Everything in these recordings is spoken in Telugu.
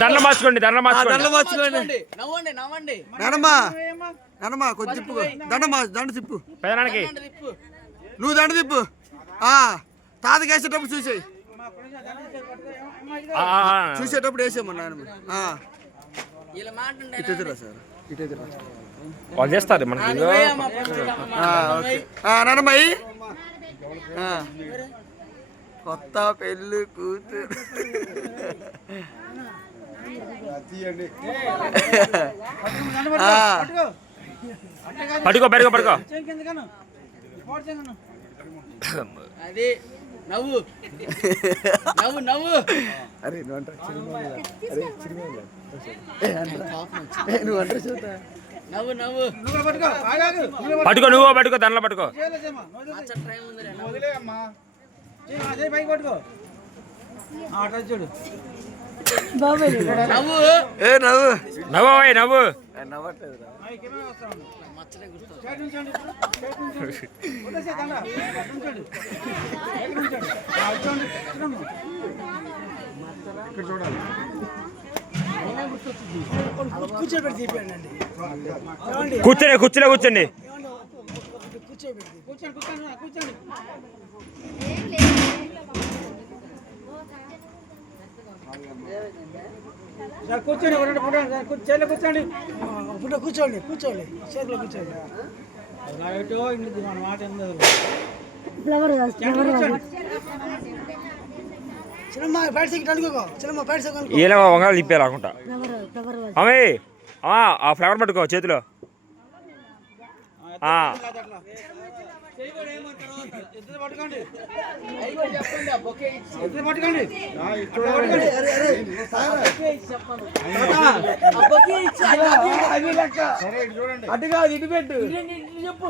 దండలు మార్చుకోండి నానమ్మా కొంచెం తిప్పు దండ తిప్పు పెదనానికి నువ్వు దండ తిప్పు తాతకి వేసేటప్పుడు చూసేటప్పుడు వేసేయమ్మా నాయనమ్మ ఇటురా సార్ ఇటురా వాళ్ళు చేస్తారు మనకి నానమ్మాయి కొత్త పెళ్ళి కూతురు పట్టుకో అది నవ్వు నవ్వు నవ్వు అరే నవ్వు నవ్వు పట్టుకో దానిలో పట్టుకో చూడు నవ్వు కూర్చోండి కూర్చోండి కూర్చోండి కూర్చోండి చేతిలో కూర్చోండి మన మాట ఇలా వంగలు తిప్పేయాలి అనుకుంటా అమ్మే ఆ ఫ్లవర్ పట్టుకో చేతిలో అటుగా ఇటు పెట్టు చెప్పు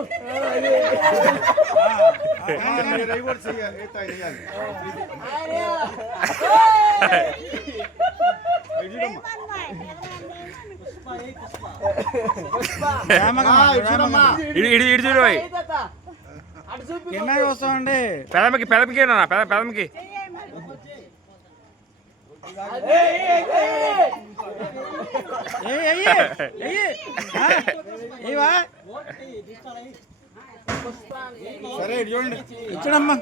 ఇటు చూడు వస్తామండి పెదమికి పెదమికి సరే చూడండి ఇచ్చడమ్మా